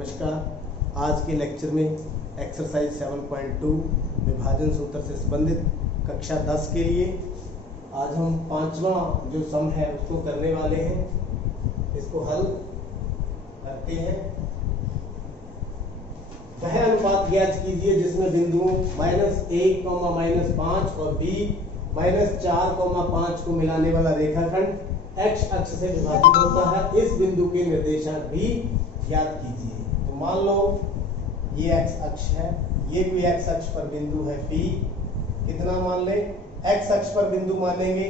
नमस्कार। आज के लेक्चर में एक्सरसाइज 7.2 विभाजन सूत्र से संबंधित कक्षा 10 के लिए आज हम पांचवा जो सम है उसको करने वाले हैं। इसको हल करते हैं। वह अनुपात ज्ञात कीजिए जिसमें बिंदुओं -1, -5 और b -4, 5 को मिलाने वाला रेखाखंड x अक्ष से विभाजित होता है। इस बिंदु के निर्देशांक भी ज्ञात कीजिए। तो मान लो ये x अक्ष है, ये कोई x अक्ष पर बिंदु है P। कितना मान ले? x अक्ष पर बिंदु मानेंगे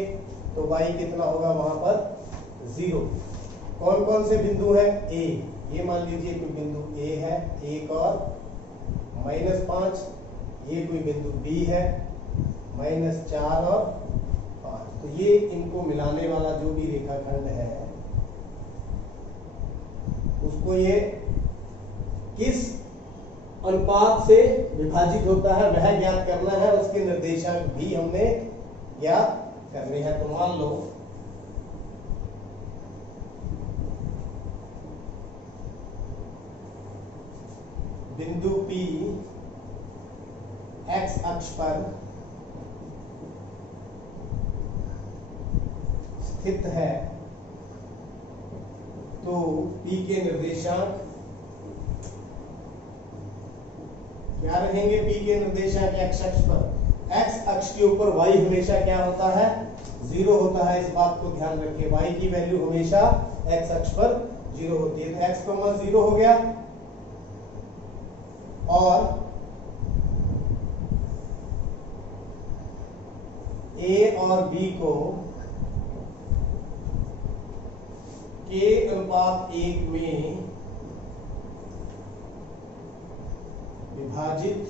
तो y कितना होगा वहां पर 0। कौन कौन से बिंदु है? A, ये मान लीजिए कोई बिंदु A है, 1 और -5। ये कोई बिंदु B है, -4 और 5। तो ये इनको मिलाने वाला जो भी रेखाखंड है उसको ये किस अनुपात से विभाजित होता है वह ज्ञात करना है। उसके निर्देशांक भी हमने ज्ञात करने हैं। तो मान लो बिंदु P x अक्ष पर स्थित है, तो P के निर्देशांक क्या रहेंगे? P के निर्देशांक x अक्ष पर, x अक्ष के ऊपर y हमेशा क्या होता है? 0 होता है। इस बात को ध्यान रखिए, y की वैल्यू हमेशा x अक्ष पर 0 होती है। तो x को 0 हो गया और a और b को k अनुपात 1 में विभाजित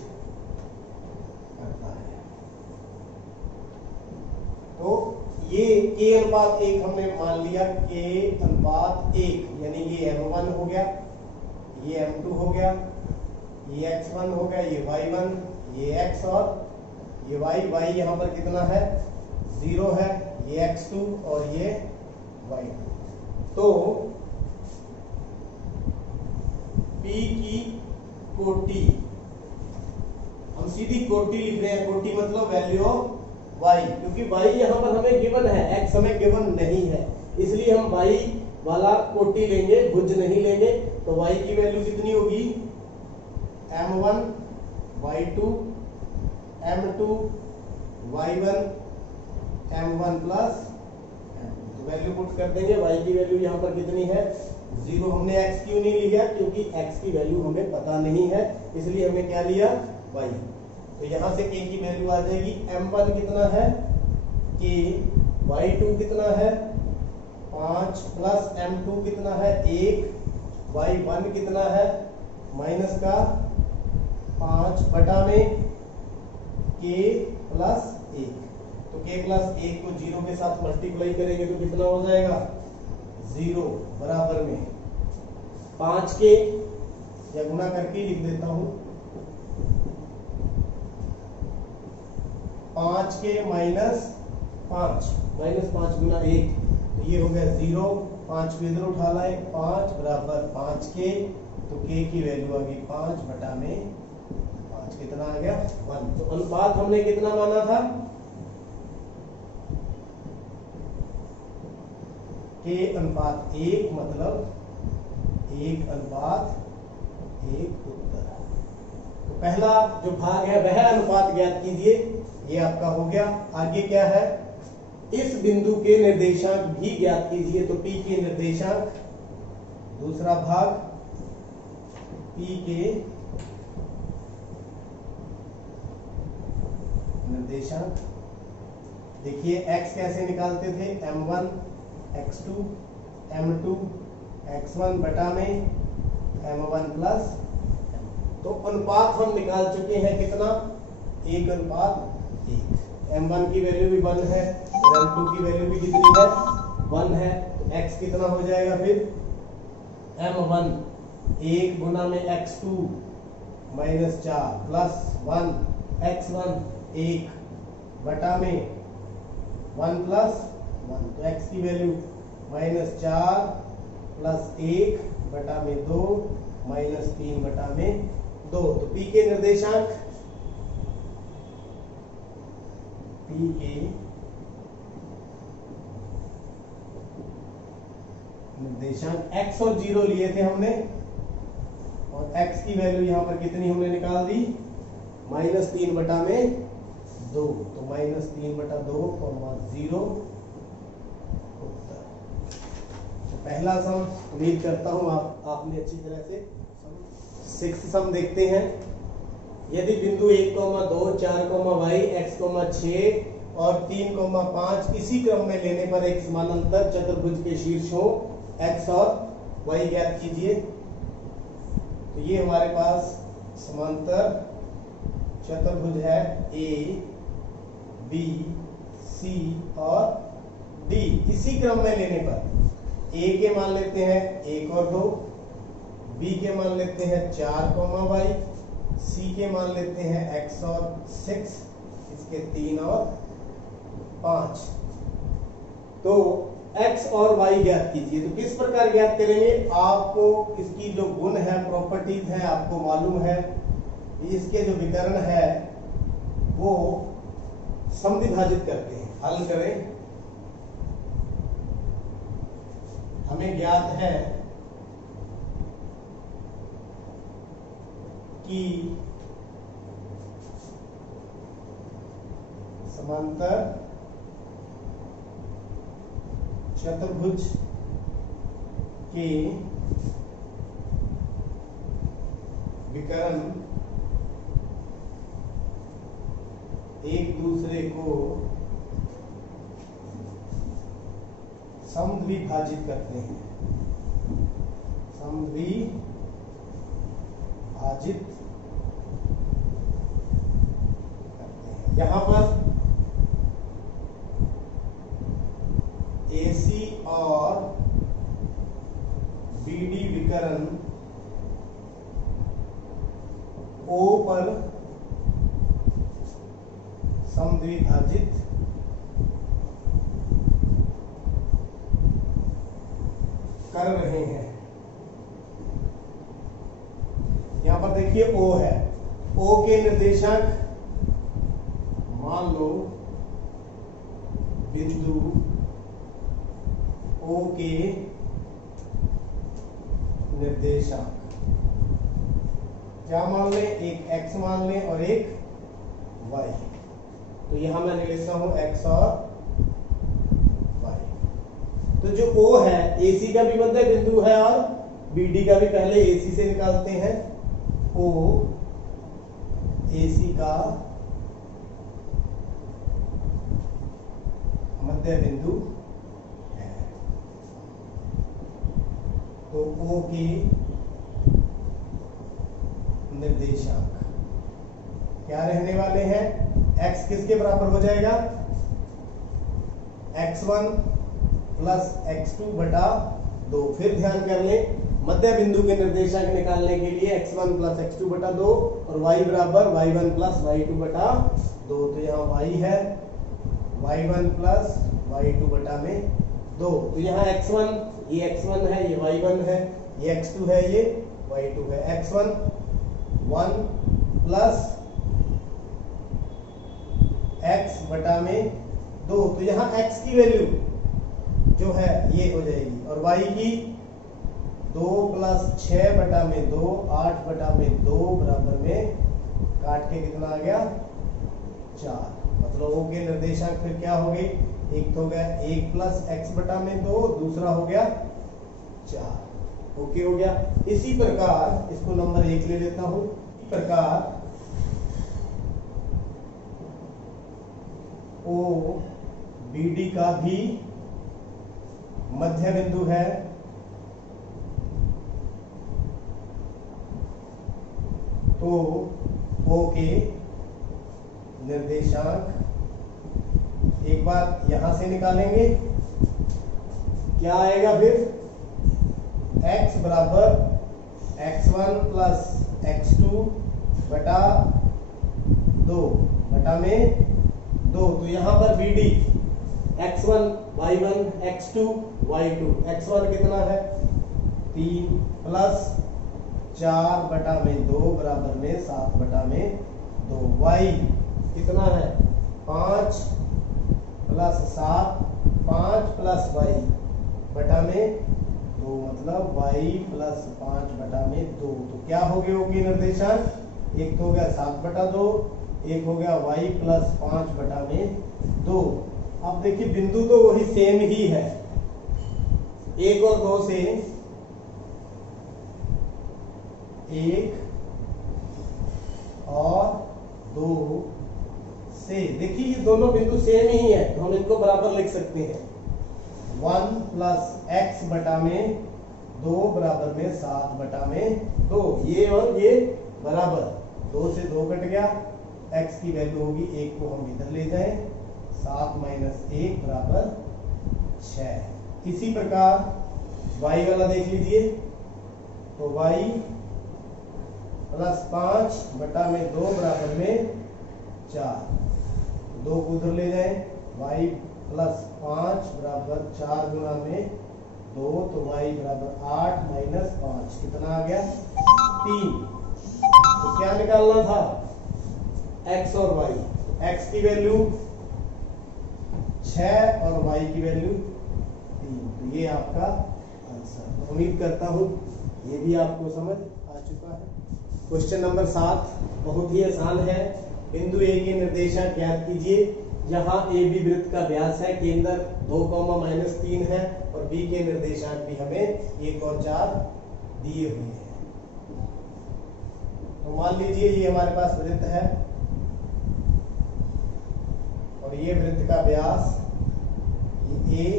करता है। तो ये k अनुपात 1 हमने मान लिया, k अनुपात 1 यानी ये m1 हो गया, ये m2 हो गया, ये x1 हो गया, ये y1, ये x और ये y यहाँ पर कितना है? 0 है, ये x2 और ये y2। तो P की कोटि, हम सीधी कोटि लिख रहे हैं। कोटि मतलब वैल्यू ऑफ y, क्योंकि y यहाँ पर हमें गिवन है, x हमें गिवन नहीं है, इसलिए हम y वाला कोटि लेंगे, भुज नहीं लेंगे। तो y की वैल्यू कितनी होगी? m1 y2 m2 y1 m1 plus तो वैल्यू पुट कर देंगे। y की वैल्यू यहाँ पर कितनी है? 0। हमने x क्यों नहीं लिया? क्योंकि x की वैल्यू हमें पता नहीं है, इसलिए हमने क्या लिया? y। तो यहाँ से k की वैल्यू आ जाएगी। m1 कितना है? k। y2 कितना है? 5 प्लस m2 कितना है? 1। y1 कितना है? माइनस का 5 बटा में k प्लस 1। तो k प्लस 1 को 0 के साथ मल्टीप्लाई करेंगे तो कितना हो जाएगा? 0 बराबर में 5 के, या गुना करके लिख देता हूं, 5 के -5 गुना 1, तो ये हो गया 0। 5 को इधर उठा लाए, 5 बराबर 5 के, तो k की वैल्यू आ गई 5 बटा में 5। कितना आ गया? 1। तो अनुपात हमने कितना माना था? k अनुपात 1 मतलब 1 अनुपात 1 उत्तर। तो पहला जो भाग है वह अनुपात ज्ञात कीजिए, ये आपका हो गया। आगे क्या है? इस बिंदु के निर्देशांक भी ज्ञात कीजिए। तो P के निर्देशांक, दूसरा भाग P के निर्देशांक। देखिए x कैसे निकालते थे? m1 x2 m2 x1 बटा में m1 प्लस m। तो अनुपात हम निकाल चुके हैं कितना? 1 अनुपात 1। m1 की वैल्यू भी 1 है, m2 की वैल्यू भी कितनी है? 1 है। तो x कितना हो जाएगा फिर? m1 1 गुना में x2 -4 प्लस 1 x1 1 बटा में 1 प्लस 1। तो x की वैल्यू -4 प्लस 1 बटा में 2 -3/2। तो P के निर्देशांक x और 0 लिए थे हमने, और x की वैल्यू यहां पर कितनी हमने निकाल दी, -3/2। तो -3/2, 0 उत्तर। तो पहला सम उम्मीद करता हूं आपने अच्छी तरह से। 6th सम देखते हैं। यदि बिंदु 1, 2, 4, y, x, 6 और 3, 5 इसी क्रम में लेने पर एक समानांतर चतुर्भुज के शीर्ष हो, x और y ज्ञात कीजिए। तो ये हमारे पास समांतर चतुर्भुज है A, B, C और D। इसी क्रम में लेने पर A के मान लेते हैं 1 और 2, B के मान लेते हैं 4, y, C के मान लेते हैं x और 6, इसके 3 और 5। तो x और y ज्ञात कीजिए। तो किस प्रकार ज्ञात करेंगे, आपको इसकी जो गुण है, प्रॉपर्टीज है, आपको मालूम है। इसके जो विकर्ण है वो समद्विभाजित करते हैं। हल करें। हमें ज्ञात है कि समांतर चतुर्भुज के विकर्ण एक दूसरे को समद्विभाजित करते हैं। समद्विभाजित करते हैं। यहां पर AC और BD विकर्ण O पर समद्विभाजित कर रहे हैं। यहां पर देखिए O है, O के निर्देशांक मान लो बिंदु O के निर्देशांक क्या मान लें, एक x मान लें और एक y। तो यहां मैं ले लेता हूं x और y। तो जो O है AC का भी मध्य बिंदु है और BD का भी। पहले AC से निकालते हैं। O AC का मध्य बिंदु है। तो O के निर्देशांक क्या रहने वाले हैं, x किसके बराबर हो जाएगा, x1 प्लस x2/2। फिर ध्यान कर लें, मध्य बिंदु के निर्देशांक निकालने के लिए x1 प्लस x2/2 और y बराबर y1 प्लस y2/2। तो यहाँ y है y1 प्लस y2/2। तो यहाँ x1, ये x1 है, ये y1 है, ये x2 है, ये y2 है। x1 1 plus x/2। तो यहाँ x की वैल्यू जो है ये हो जाएगी, और y की 2 प्लस 6/2, 8/2 बराबर में काट के कितना आ गया, 4। मतलब O के निर्देशांक फिर क्या हो गए, एक तो हो गया 1 प्लस x/2, दूसरा हो गया 4। ओके हो गया। इसी प्रकार इसको नंबर 1 ले लेता हूं। इसी प्रकार O BD का भी मध्य बिंदु है। तो O के निर्देशांक एक बार यहां से निकालेंगे, क्या आएगा फिर, x बराबर x1 प्लस x2/2 तो यहाँ पर BD x1 y1 x2 y2। x1 कितना है 3 प्लस 4/2 बराबर में 7/2। y कितना है 5 + 7, 5 + y बटा में 2, मतलब y + 5/2। तो क्या हो गए होंगे निर्देशांक, एक तो हो गया 7/2, एक हो गया y + 5/2। अब देखिए बिंदु तो वही सेम ही है, 1 और 2 से, 1 और 2 से, देखिए ये दोनों बिंदु सेम ही है, तो हम इनको बराबर लिख सकते हैं। 1 + x/2 बराबर में 7/2। ये और ये बराबर, 2 से 2 कट गया, x की वैल्यू होगी 1 को हम इधर ले जाएं, 7 - 1 बराबर 6। इसी प्रकार y वाला देख लीजिए, तो y + 5/2 बराबर में 4, 2 को उधर ले जाएं, y + 5 बराबर 4 गुना में 2, तो y बराबर 8 - 5 कितना आ गया 3। तो क्या निकालना था, x और y, x की वैल्यू 6 और y की वैल्यू 3। तो ये आपका आंसर। उम्मीद करता हूं ये भी आपको समझ आ चुका है। क्वेश्चन नंबर 7 बहुत ही आसान है। बिंदु ए के निर्देशांक ज्ञात कीजिए, जहां ए बी वृत्त का व्यास है, केंद्र 2, -3 है, और बी के निर्देशांक भी हमें 1 और 4 दिए हुए हैं। तो मान लीजिए ये हमारे पास वृत्त है, और ये वृत्त का व्यास, ये ए,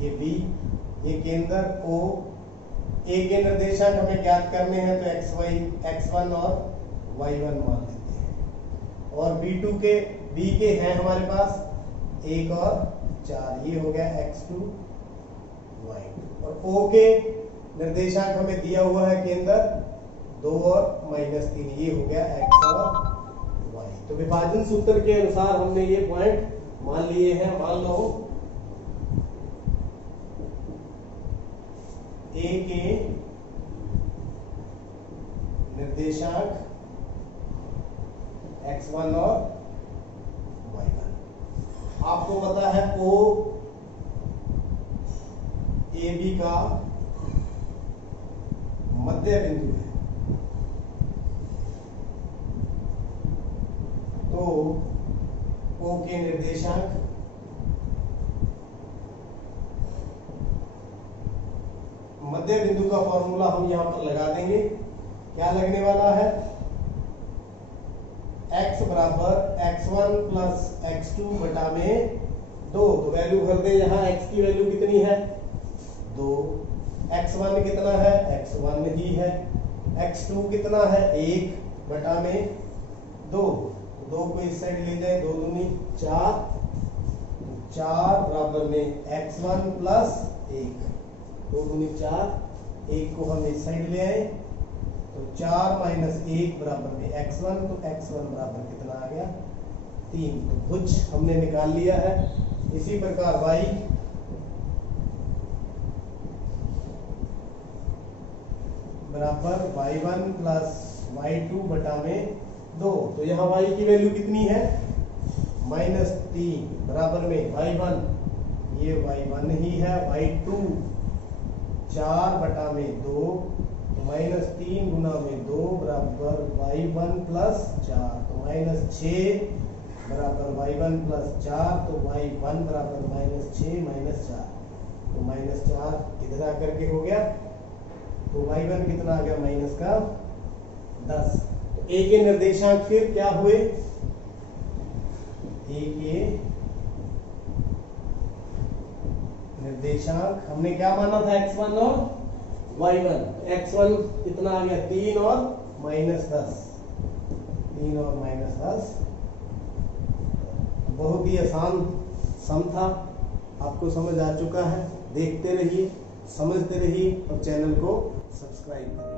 ये बी, ये केंद्र ओ। ए के निर्देशांक हमें ज्ञात करने हैं, तो x1 और y1 मान लेते हैं। और बी के हैं हमारे पास 1 और 4, ये हो गया x2 y2। और ओ के निर्देशांक हमें दिया हुआ है केंद्र 2 और -3, ये हो गया x और y। तो विभाजन सूत्र के अनुसार हमने ये पॉइंट मान लिए हैं। मान लो ए के निर्देशांक x1 और y1, आपको पता है ओ ए बी का मध्य बिंदु है, तो ओ के निर्देशांक मध्य बिंदु का फॉर्मूला हम यहां पर लगा देंगे। क्या लगने वाला है, x बराबर x1 + x2 बटा में 2। तो वैल्यू भर दे, यहाँ x की वैल्यू कितनी है 2, x1 कितना है x1 ही है, x2 कितना है 1 बटा में 2। 2 को इस साइड ले जाए, 2 दूनी 4, 4 बराबर में x1 + 1, 2 दूनी 4, 1 को हम इस साइड ले आए, तो 4 - 1 बराबर में x1, तो x1 बराबर कितना आ गया 3। तो भुज हमने निकाल लिया है। इसी प्रकार y बराबर y1 + y2 बटा में 2। तो यहाँ y की वैल्यू कितनी है -3 बराबर में y1, ये y1 ही है, y2 4 बटा में 2, तो -3 गुना में 2 बराबर y1 + 4, तो -6 बराबर y1 + 4, तो y1 बराबर -6 - 4, तो -4 इधर आकर के हो गया, तो y1 कितना आ गया -10। तो ए के निर्देशांक फिर क्या हुए, ए के निर्देशांक हमने क्या माना था x1 और y1, x1 कितना आ गया 3 और -10, 3 और -10। बहुत ही आसान सम था, आपको समझ आ चुका है। देखते रहिए, समझते रहिए और चैनल को सब्सक्राइब करें।